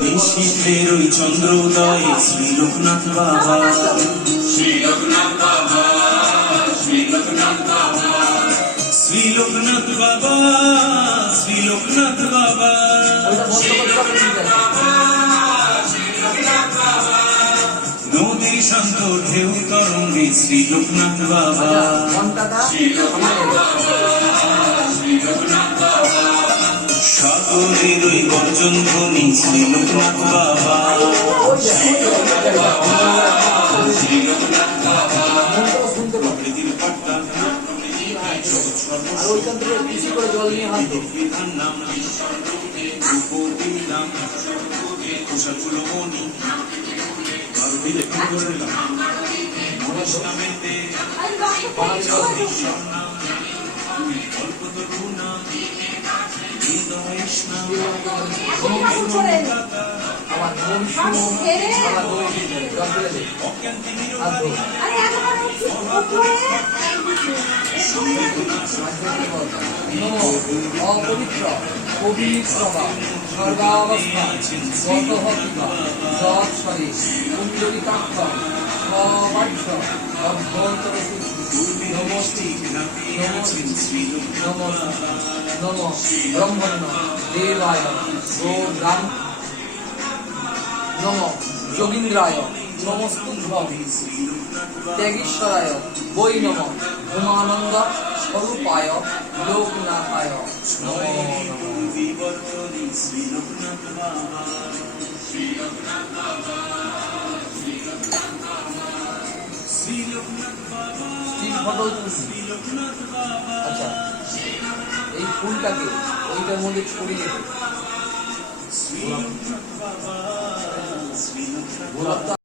নিশীথের ওই চন্দ্রোদয়ে শ্রী লোকনাথ বাবা, শ্রী লোকনাথ বাবা, শ্রী লোকনাথ বাবা, শ্রী লোকনাথ বাবা, শ্রী লোকনাথ বাবা, নদীর শান্ত ঢেউ তরঙ্গে শ্রী লোকনাথ বাবা, শ্রী লোকনাথ বাবা, শ্রী লোকনাথ বাবা, সাগরের ওই গর্জন ধ্বনি শ্রী লোকনাথ বাবা, শ্রী লোকনাথ বাবা, শ্রী লোকনাথ বাবা, প্রকৃতির বার্তা নাম নাম কুশলমণি অপবিত্র পবিত্রবা সর্বাবস্থা গতহত্তা যৎসরে কুণ্ডলিকাক্ষ সবাহ্য অভ্যন্তর নমস্তি নম ব্রহ্মণ্য দেবায় রাম নম যোগীন্দ্রায় নমস্তুভ্যং ত্যাগীশ্বরায় বৈ নম উমানন্দ স্বরূপায় লোকনাথায় নমো আচ্ছা, এই ফুলটাকে ওইটার মধ্যে ছড়িয়ে দেবে।